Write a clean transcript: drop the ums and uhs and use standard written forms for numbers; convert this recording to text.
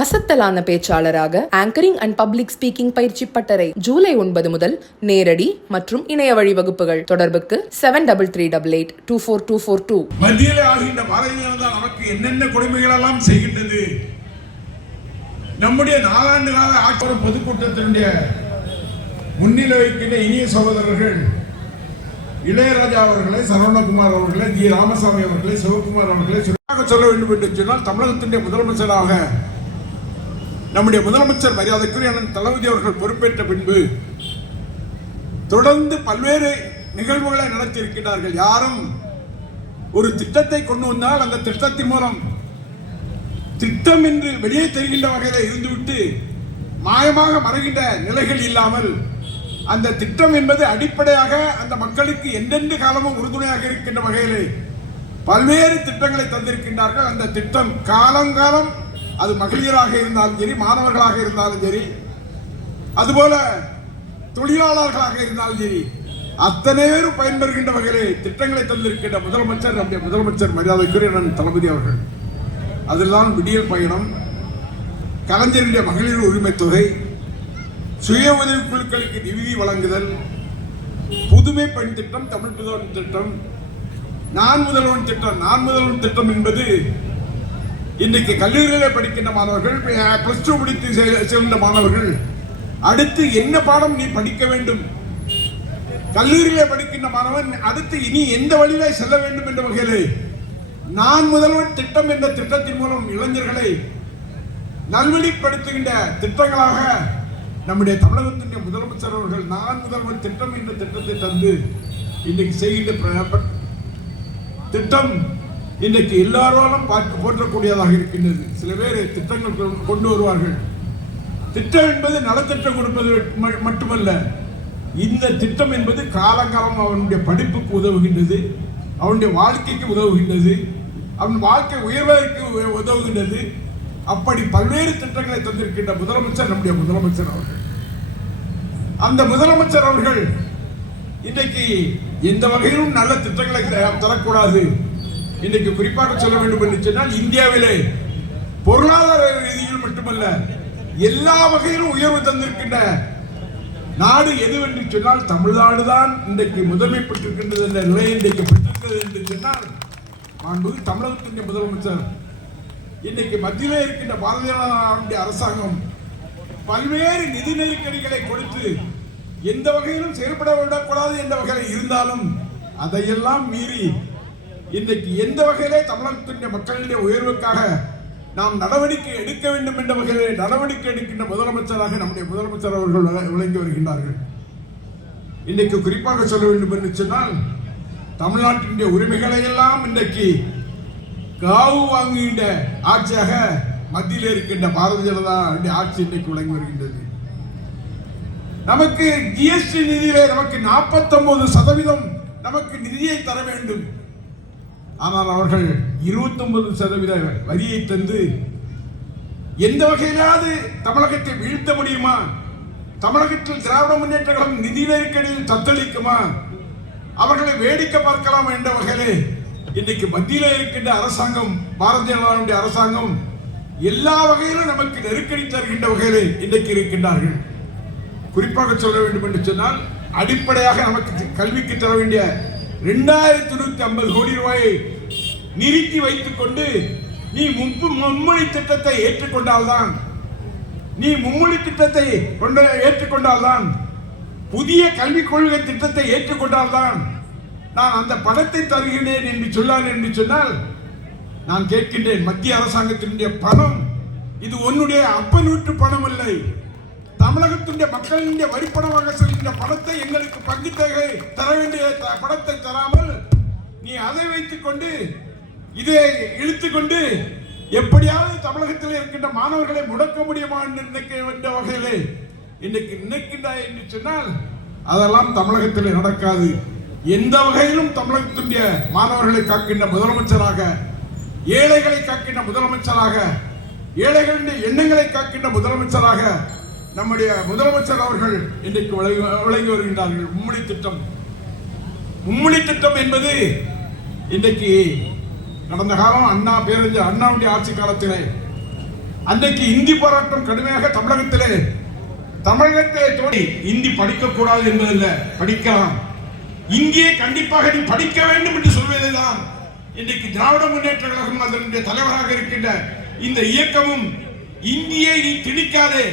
அசத்தலான பேச்சாளராக anchoring and public speaking பயிற்சி பட்டறை ஜூலை 9 முதல் நேரடி மற்றும் இணைய வழி வகுப்புகள். தொடர்புக்கு 7338824242. மத்தியிலே ஆகின்ற பாரதிய ஜனதா நமக்கு என்னென்ன கொடுமைகள் எல்லாம் செய்கின்றது. நம்முடைய 4 ஆண்டு கால ஆட்சி பொதுக்கூட்டத்தினுடைய முன்னிலை வைக்கின்ற இனிய சகோதரர்கள் இளையராஜா அவர்களை, சரவணகுமார் அவர்களை, ஜி ராமசாமி அவர்களை, சிவகுமார் அவர்களை சொல்ல வேண்டும் என்று சொன்னால், தமிழகத்தினுடைய முதலமைச்சராக நம்முடைய முதலமைச்சர் மரியாதைக்குரிய தளபதி அவர்கள் பொறுப்பேற்ற பின்பு தொடர்ந்து பல்வேறு நிகழ்வுகளை நடத்தியிருக்கிறார்கள். யாரும் ஒரு திட்டத்தை கொண்டு வந்தால் அந்த திட்டத்தின் மூலம் திட்டம் என்று வெளியே தெரிகின்ற வகையில் இருந்துவிட்டு மாயமாக மறைகின்ற நிலைகள் இல்லாமல், அந்த திட்டம் என்பது அடிப்படையாக அந்த மக்களுக்கு எந்தெந்த காலமும் உறுதுணையாக இருக்கின்ற வகையில் பல்வேறு திட்டங்களை தந்திருக்கின்றார்கள். அந்த திட்டம் காலங்காலம் அது மகளிராக இருந்தாலும் சரி, மாணவர்களாக இருந்தாலும் சரி, அதுபோல தொழிலாளர்களாக இருந்தாலும் சரி, அத்தனை பேரும் பயன்பெறுகின்ற வகையிலே திட்டங்களை தந்திருக்கின்ற முதலமைச்சர் நம்முடைய முதலமைச்சர் மரியாதைக்குரிய தளபதி அவர்கள். அதெல்லாம் விடியல் பயணம், கலைஞருடைய மகளிர் உரிமை தொகை, சுய உதவி குழுக்களுக்கு நிதி வழங்குதல், புதுமை பெண் திட்டம், தமிழ் புதல்வன் திட்டம், நான் முதல்வன் திட்டம். நான் முதல்வன் திட்டம் என்பது இன்றைக்கு கல்லூரியில் படிக்கின்ற மாணவர்கள், +2 முடித்து செல்கின்ற மாணவர்கள் அடுத்து என்ன பாடம் நீ படிக்க வேண்டும், கல்லூரியில் படிக்கின்ற மாணவன் அடுத்து இனி எந்த வழியிலே செல்ல வேண்டும் என்ற வகையில் நான் முதல்வன் திட்டம் என்ற திட்டத்தின் மூலம் இளைஞர்களை நல்வழிப்படுத்துகின்ற திட்டங்களாக நம்முடைய தமிழகத்தினுடைய முதலமைச்சர் அவர்கள் நான் முதல்வன் திட்டம் என்ற திட்டத்தை தந்து இன்றைக்கு செய்கின்ற திட்டம் இன்றைக்கு எல்லாராலும் போற்றக்கூடியதாக இருக்கின்றது. சில பேர் திட்டங்கள் கொண்டு வருவார்கள். திட்டம் என்பது நலத்திட்டம் கொடுப்பது மட்டுமல்ல, இந்த திட்டம் என்பது காலங்காலம் அவனுடைய படிப்புக்கு உதவுகின்றது, அவனுடைய வாழ்க்கைக்கு உதவுகின்றது, அவன் வாழ்க்கை உயர்வதற்கு உதவுகின்றது. அப்படி பல்வேறு திட்டங்களை தந்திருக்கின்ற முதலமைச்சர் நம்முடைய முதலமைச்சர் அவர்கள். அந்த முதலமைச்சர் அவர்கள் இன்றைக்கு எந்த வகையிலும் நல்ல திட்டங்களை தரக்கூடாது. இன்றைக்கு குறிப்பாக சொல்ல வேண்டும் என்று சொன்னால், இந்தியாவிலே பொருளாதார ரீதியில் மட்டுமல்ல எல்லா வகையிலும் உயர்வு தந்திருக்கின்ற நாடு எதுவென்று சொன்னால் தமிழ்நாடு தான் இன்றைக்கு முதன்மை பெற்றிருக்கின்றது என்ற நிலை இன்றைக்கு பெற்றிருக்கிறது என்று சொன்னால், தமிழகத்தின் முதலமைச்சர் இன்றைக்கு மத்தியிலே இருக்கின்ற பாரதிய ஜனதா அரசாங்கம் பல்வேறு நிதி நெருக்கடிகளை கொடுத்து எந்த வகையிலும் செயல்பட விடக்கூடாது என்ற வகையில் இருந்தாலும் அதையெல்லாம் மீறி இன்றைக்கு எந்த வகையிலே தமிழகத்தின் மக்களுடைய உயர்வுக்காக நாம் நடவடிக்கை எடுக்க வேண்டும் என்ற வகையிலே நடவடிக்கை எடுக்கின்ற முதலமைச்சராக நம்முடைய முதலமைச்சர் அவர்கள் விளங்கி வருகின்றார்கள். இன்றைக்கு குறிப்பாக சொல்ல வேண்டும் என்று சொன்னால், தமிழ்நாட்டினுடைய உரிமைகளை எல்லாம் இன்றைக்கு காவு வாங்குகின்ற ஆட்சியாக மத்தியில் இருக்கின்ற பாரதிய ஜனதா ஆட்சி இன்றைக்கு விளங்கி வருகின்றது. நமக்கு ஜிஎஸ்டி நிதியிலே நமக்கு 49% நமக்கு நிதியை தர வேண்டும். ஆனால் அவர்கள் 29% வரியை தந்து எந்த வகையிலாவது தமிழகத்தை வீழ்த்த முடியுமா? தமிழகத்தில் திராவிட முன்னேற்ற கழகம் நிதி நெருக்கடியில் தத்தளிக்குமா? அவர்களை வேடிக்கை பார்க்கலாம் என்ற வகையிலே இன்றைக்கு மத்தியில் இருக்கின்ற அரசாங்கம், பாரதிய ஜனதாவுடைய அரசாங்கம் எல்லா வகையிலும் நமக்கு நெருக்கடி தருகின்ற வகையிலே இன்றைக்கு இருக்கின்றார்கள். குறிப்பாக சொல்ல வேண்டும் என்று சொன்னால், அடிப்படையாக நமக்கு கல்விக்கு தர வேண்டிய 2150 கோடி ரூபாயை நிறுத்தி வைத்துக் கொண்டு நீ மும்மொழி திட்டத்தை ஏற்றுக்கொண்டால்தான், புதிய கல்விக் கொள்கை திட்டத்தை ஏற்றுக்கொண்டால்தான் நான் அந்த பணத்தை தருகிறேன் என்று சொன்னால், நான் கேட்கின்றேன், மத்திய அரசாங்கத்தினுடைய பணம் இது உன்னுடைய அப்பனூற்று பணம் இல்லை. தமிழகத்தினுடைய மக்களினுடைய வரிப்பணமாக செல்கின்ற பணத்தை எங்களுக்கு பங்கு தொகை தர வேண்டிய பணத்தை தராமல் நீ அதை வைத்துக் கொண்டு இதை இழுத்துக்கொண்டு எப்படியாவது தமிழகத்தில் இருக்கின்ற மாணவர்களை முடக்க முடியுமா என்ற வகையிலே இன்னைக்கு நினைக்கின்றாய் என்று சொன்னால், அதெல்லாம் தமிழகத்தில் நடக்காது. எந்த வகையிலும் தமிழகத்தினுடைய மாணவர்களை காக்கின்ற முதலமைச்சராக, ஏழைகளை காக்கின்ற முதலமைச்சராக, ஏழைகளுடைய எண்ணங்களை காக்கின்ற முதலமைச்சராக நம்முடைய முதலமைச்சர் அவர்கள் இன்றைக்கு விளங்கி வருகின்றார்கள். மும்மொழி திட்டம் என்பது இன்றைக்கு கடந்த காலம் அண்ணாவுடைய ஆட்சி காலத்திலே அன்றைக்கு இந்தி போராட்டம் கடுமையாக தமிழகத்திலே தோடி இந்தி படிக்கக்கூடாது என்பதில்ல, படிக்கலாம். இந்தியை கண்டிப்பாக நீ படிக்க வேண்டும் என்று சொல்வதுதான் இன்றைக்கு திராவிட முன்னேற்ற கழகம் அதனுடைய தலைவராக இருக்கின்ற இந்த இயக்கமும் இந்தியை நீ திணிக்காதே,